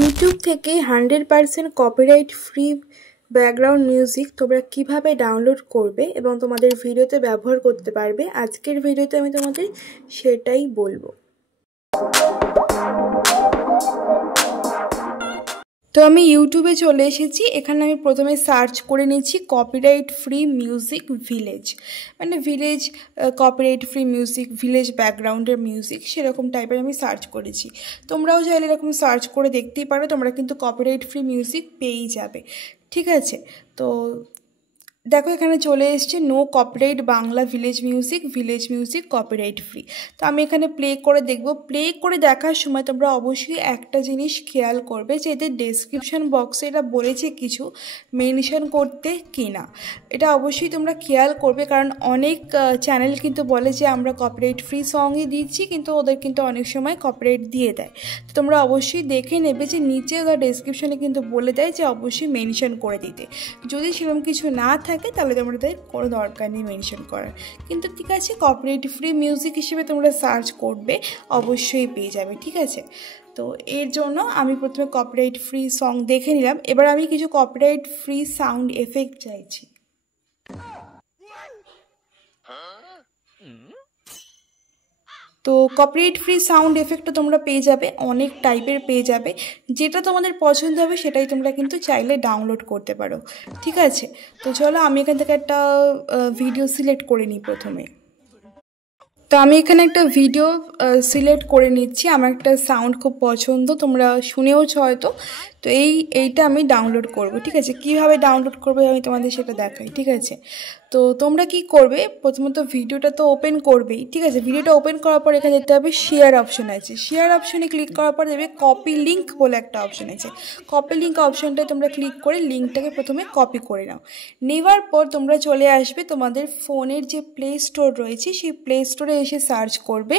YouTube থেকে 100% copyright free background music তোমরা কিভাবে ডাউনলোড করবে এবং তোমাদের ভিডিওতে ব্যবহার করতে পারবে, আজকের ভিডিওতে আমি তোমাদের সেটাই বলবো। তো আমি ইউটিউবে চলে এসেছি। এখানে আমি প্রথমে সার্চ করে নিচ্ছি কপিরাইট ফ্রি মিউজিক ভিলেজ, মানে village copyright free music, village ব্যাকগ্রাউন্ডের মিউজিক, সেরকম টাইপের আমি সার্চ করেছি। তোমরাও চাইলে এরকম সার্চ করে দেখতেই পারো, তোমরা কিন্তু কপিরাইট ফ্রি মিউজিক পেয়েই যাবে। ঠিক আছে, তো দেখো এখানে চলে এসছে no copyright Bangla village music copyright free. তো আমি এখানে প্লে করে দেখব। প্লে করে দেখার সময় তোমরা অবশ্যই একটা জিনিস খেয়াল করবে যে এদের ডেসক্রিপশন বক্সে এটা বলেছে কিছু মেনশন করতে কি না, এটা অবশ্যই তোমরা খেয়াল করবে, কারণ অনেক চ্যানেল কিন্তু বলে যে আমরা কপিরাইট ফ্রি সংই দিচ্ছি, কিন্তু ওদের কিন্তু অনেক সময় কপিরাইট দিয়ে দেয়। তো তোমরা অবশ্যই দেখে নেবে যে নিচে ওদের ডেসক্রিপশনে কিন্তু বলে দেয় যে অবশ্যই মেনশন করে দিতে। যদি সেরকম কিছু না থাকে তাহলে তোমাদের কোনো দরকার নেই মেনশন করার। কিন্তু ঠিক আছে, কপিরাইট ফ্রি মিউজিক হিসেবে তোমরা সার্চ করবে, অবশ্যই পেয়ে যাবে। ঠিক আছে, তো এর জন্য আমি প্রথমে কপিরাইট ফ্রি সং দেখে নিলাম। এবার আমি কিছু কপিরাইট ফ্রি সাউন্ড এফেক্ট চাইছি। তো কপিরাইট ফ্রি সাউন্ড এফেক্টটা তোমরা পেয়ে যাবে, অনেক টাইপের পেয়ে যাবে, যেটা তোমাদের পছন্দ হবে সেটাই তোমরা কিন্তু চাইলে ডাউনলোড করতে পারো। ঠিক আছে, তো চলো আমি এখান থেকে একটা ভিডিও সিলেক্ট করে নিই প্রথমে। তো আমি এখানে একটা ভিডিও সিলেক্ট করে নিচ্ছি। আমার একটা সাউন্ড খুব পছন্দ, তোমরা শুনেওছ হয়তো। তো এইটা আমি ডাউনলোড করব। ঠিক আছে, কিভাবে ডাউনলোড করবে আমি তোমাদের সেটা দেখাই। ঠিক আছে, তো তোমরা কি করবে, প্রথমত ভিডিওটা তো ওপেন করবেই। ঠিক আছে, ভিডিওটা ওপেন করার পর এখানে দেখতে হবে শেয়ার অপশন আছে। শেয়ার অপশনে ক্লিক করার পর দেখবে কপি লিঙ্ক বলে একটা অপশন আছে। কপি লিঙ্ক অপশনটায় তোমরা ক্লিক করে লিঙ্কটাকে প্রথমে কপি করে নাও। নেওয়ার পর তোমরা চলে আসবে তোমাদের ফোনের যে প্লে স্টোর রয়েছে, সেই প্লে স্টোরে এসে সার্চ করবে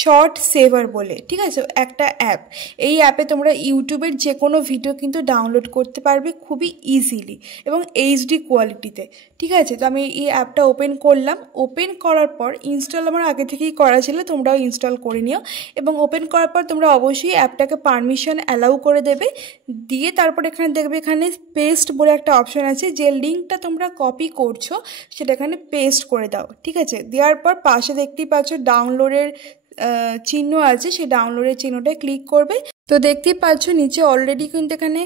শর্ট সেভার বলে। ঠিক আছে, একটা অ্যাপ। এই অ্যাপে তোমরা ইউটিউবের যে কোনো ভিডিও কিন্তু ডাউনলোড করতে পারবে খুবই ইজিলি এবং এইচডি কোয়ালিটিতে। ঠিক আছে, তো আমি এই অ্যাপটা ওপেন করলাম। ওপেন করার পর ইনস্টল আমার আগে থেকেই করা ছিল, তোমরাও ইনস্টল করে নিও। এবং ওপেন করার পর তোমরা অবশ্যই অ্যাপটাকে পারমিশন অ্যালাউ করে দেবে। দিয়ে তারপর এখানে দেখবে এখানে পেস্ট বলে একটা অপশন আছে, যে লিঙ্কটা তোমরা কপি করছো সেটা এখানে পেস্ট করে দাও। ঠিক আছে, দেওয়ার পর পাশে দেখতেই পাচ্ছ ডাউনলোডের চিহ্ন আছে, সেই ডাউনলোডের চিহ্নটায় ক্লিক করবে। তো দেখতেই পাচ্ছ নিচে অলরেডি কিন্তু এখানে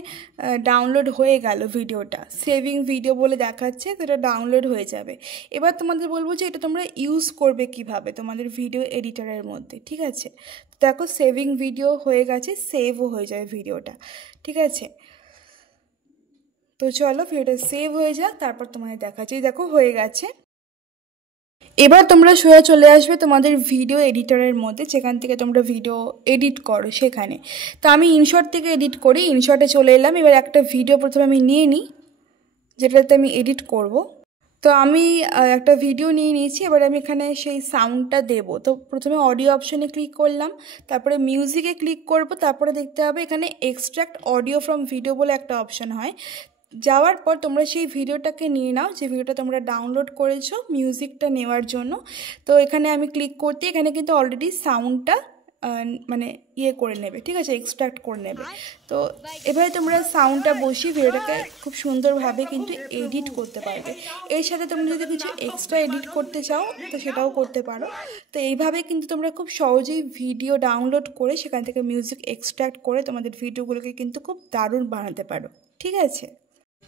ডাউনলোড হয়ে গেল ভিডিওটা, সেভিং ভিডিও বলে দেখাচ্ছে, তো এটা ডাউনলোড হয়ে যাবে। এবার তোমাদের বলবো যে এটা তোমরা ইউজ করবে কিভাবে তোমাদের ভিডিও এডিটরের মধ্যে। ঠিক আছে, দেখো সেভিং ভিডিও হয়ে গেছে, সেভও হয়ে যাবে ভিডিওটা। ঠিক আছে, তো চলো ভিডিওটা সেভ হয়ে যাক, তারপর তোমাদের দেখাচ্ছি। দেখো হয়ে গেছে। এবার তোমরা সোজা চলে আসবে তোমাদের ভিডিও এডিটরের মধ্যে, যেখান থেকে তোমরা ভিডিও এডিট করো সেখানে। তো আমি ইনশট থেকে এডিট করি, ইনশটে চলে এলাম। এবার একটা ভিডিও প্রথমে আমি নিয়ে নিই যেটাতে আমি এডিট করব। তো আমি একটা ভিডিও নিয়ে নিয়েছি। এবার আমি এখানে সেই সাউন্ডটা দেব। তো প্রথমে অডিও অপশনে ক্লিক করলাম, তারপরে মিউজিকে ক্লিক করব, তারপরে দেখতে হবে এখানে এক্সট্র্যাক্ট অডিও ফ্রম ভিডিও বলে একটা অপশন হয়। যাওয়ার পর তোমরা সেই ভিডিওটাকে নিয়ে নাও, যে ভিডিওটা তোমরা ডাউনলোড করেছো মিউজিকটা নেওয়ার জন্য। তো এখানে আমি ক্লিক করতে এখানে কিন্তু অলরেডি সাউন্ডটা মানে করে নেবে। ঠিক আছে, এক্সট্র্যাক্ট করে নেবে। তো এভাবে তোমরা সাউন্ডটা বসিয়ে ভিডিওটাকে খুব সুন্দরভাবে কিন্তু এডিট করতে পারবে। এর সাথে তোমরা যদি কিছু এক্সট্রা এডিট করতে চাও তো সেটাও করতে পারো। তো এইভাবে কিন্তু তোমরা খুব সহজেই ভিডিও ডাউনলোড করে সেখান থেকে মিউজিক এক্সট্র্যাক্ট করে তোমাদের ভিডিওগুলোকে কিন্তু খুব দারুণ বানাতে পারো। ঠিক আছে,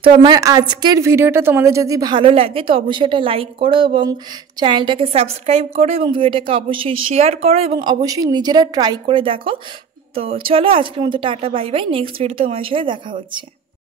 তো আমার আজকের ভিডিওটা তোমাদের যদি ভালো লাগে তো অবশ্যই এটা লাইক করো এবং চ্যানেলটাকে সাবস্ক্রাইব করো এবং ভিডিওটাকে অবশ্যই শেয়ার করো এবং অবশ্যই নিজেরা ট্রাই করে দেখো। তো চলো আজকের মতো টাটা, বাই বাই। নেক্সট ভিডিওতে তোমাদের সাথে দেখা হচ্ছে।